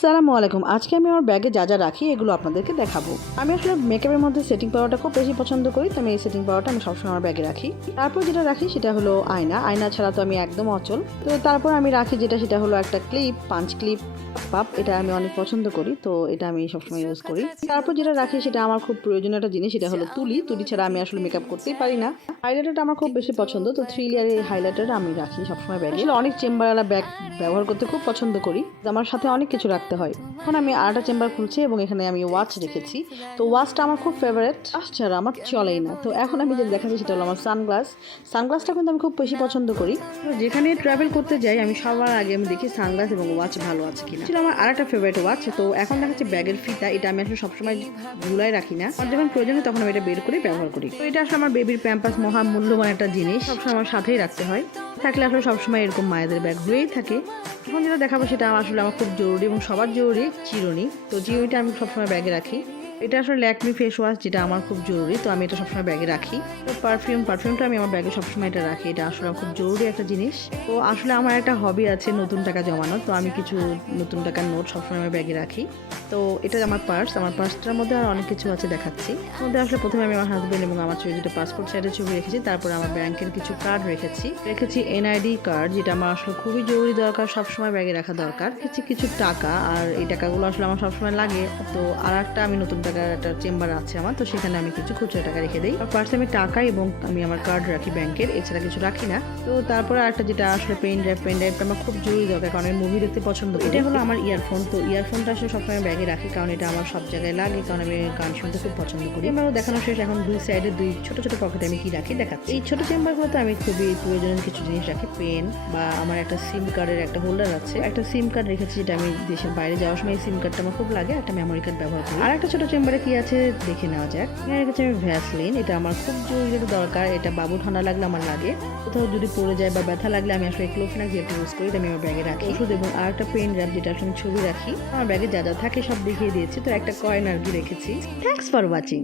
সালামু আলাইকুম। আজকে আমি আমার ব্যাগে যা যা রাখি, এগুলো আপনাদেরকে দেখাবো। আমি আসলে মেকআপের মধ্যে সেটিং পাওয়ারটা খুব বেশি পছন্দ করি তো আমি এই সেটিং পাওয়ারটা আমি সবসময় আমার ব্যাগে রাখি। তারপর যেটা রাখি সেটা হলো আয়না। আয়না ছাড়া তো আমি একদম অচল। তো তারপর আমি রাখি যেটা, সেটা হলো একটা ক্লিপ পাঞ্চ ক্লিপ পাপ এটা আমি অনেক পছন্দ করি, তো এটা আমি সবসময় ইউজ করি। তারপর যেটা রাখি সেটা আমার খুব প্রয়োজনীয় একটা জিনিস, সেটা হলো তুলি। তুলি ছাড়া আমি আসলে মেকআপ করতেই পারি না। হাইলাইটারটা আমার খুব বেশি পছন্দ, তো থ্রি লেয়ারের হাইলাইটার আমি রাখি সবসময় ব্যাগে। অনেক চেম্বারওয়ালা ব্যাগ ব্যবহার করতে খুব পছন্দ করি। আমার সাথে অনেক কিছু রাখতে হয়। এখন আমি আরেকটা চেম্বার খুলছি এবং এখানে আমি ওয়াচ রেখেছি। তো ওয়াচটা আমার খুব ফেভারেট ছাড়া আমার চলেই না। তো এখন আমি যেটা দেখাচ্ছি সেটা হলো আমার সানগ্লাস সানগ্লাসটা কিন্তু আমি খুব বেশি পছন্দ করি। তো যেখানে ট্রাভেল করতে যাই, আমি সবার আগে আমি দেখি সানগ্লাস এবং ওয়াচ ভালো আছে কিনা। ছিল আমার আরেকটা ফেভারিট ওয়াচ তো এখন দেখাচ্ছি ব্যাগের ফিতা এটা আমি আসলে সবসময় ঝুলাই রাখি না। আর যখন প্রয়োজন তখন আমি এটা বের করে ব্যবহার করি। তো এটা আসলে আমার বেবির প্যাম্পাস মহা মূল্যবান একটা জিনিস। সবসময় আমার সাথেই রাখতে হয়। থাকলে আসলে সবসময় এরকম মায়েদের ব্যাগ হয়েই থাকে। এখন যেটা দেখাবো সেটা আসলে আমার খুব জরুরি এবং সবার জরুরি চিরুনি। তো চিরুনিটা আমি সবসময় ব্যাগে রাখি। এটা আসলে ল্যাকমি ফেস ওয়াশ যেটা আমার খুব জরুরি, তো আমি এটা সবসময় ব্যাগে রাখি। তো পারফিউম পারফিউমটা আমি আমার ব্যাগে সবসময় এটা রাখি, এটা আসলে খুব জরুরি একটা জিনিস। তো আসলে আমার একটা হবি আছে নতুন টাকা জমানো, তো আমি কিছু নতুন টাকার নোট সবসময় আমার ব্যাগে রাখি। তো এটা আমার পার্স আমার পার্সটার মধ্যে আর অনেক কিছু আছে দেখাচ্ছি। মধ্যে আসলে প্রথমে আমি আমার হাজব্যান্ড এবং আমার ছবি, দুটো পাসপোর্ট সাইডের ছবি রেখেছি, তারপর আমার ব্যাংকের কিছু কার্ড রেখেছি। রেখেছি এনআইডি কার্ড যেটা আমার আসলে খুবই জরুরি দরকার, সবসময় ব্যাগে রাখা দরকার। রেখেছি কিছু টাকা, আর এই টাকাগুলো আসলে আমার সবসময় লাগে। তো আর একটা আমি নতুন টাকার একটা চেম্বার আছে আমার, তো সেখানে আমি কিছু খুচরো টাকা রেখে দিই। আর পার্সে আমি টাকা এবং আমি আমার কার্ড রাখি ব্যাংকের এছাড়া কিছু রাখি না। তো তারপরে একটা যেটা আসলে পেন ড্রাইভ পেন ড্রাইভটা আমার খুব জরুরি দরকার, কারণ আমি মুভি দেখতে পছন্দ করি। এটা হলো আমার ইয়ারফোন তো ইয়ারফোনটা আসলে সবসময় ব্যাগে রাখি, কারণ এটা আমার সব জায়গায় লাগে, কারণ আমি গান শুনতে খুব পছন্দ করি। আমারও দেখানো শেষ, এখন দুই সাইডে দুই ছোট ছোট পকেটে আমি কি রাখি দেখাচ্ছি। এই ছোট চেম্বারগুলোতে আমি খুবই প্রয়োজনীয় কিছু জিনিস রাখি পেন বা আমার একটা সিম কার্ডের একটা হোল্ডার আছে। একটা সিম কার্ড রেখেছি, যেটা আমি দেশের বাইরে যাওয়ার সময় এই সিম কার্ডটা আমার খুব লাগে, একটা মেমোরি কার্ড ব্যবহার করি। আর একটা ছোট চেম্বারে কি আছে দেখে নেওয়া যাক। এখানে রেখেছি আমি ভ্যাসলিন এটা আমার খুব জরুরি দরকার। এটা বাবু ঠান্ডা লাগলে আমার লাগে। কোথাও যদি পড়ে যায় বা ব্যথা লাগলে আমি আসলে ক্লোফিনাক যেটা ইউজ করি আমি আমার ব্যাগে রাখি। ওষুধ এবং আর একটা পেন র্যাপ যেটা আসলে ছবি রাখি, আমার ব্যাগে যা যা থাকে সব দেখিয়ে দিয়েছি। তো একটা কয়েন আর কি রেখেছি। Thanks for watching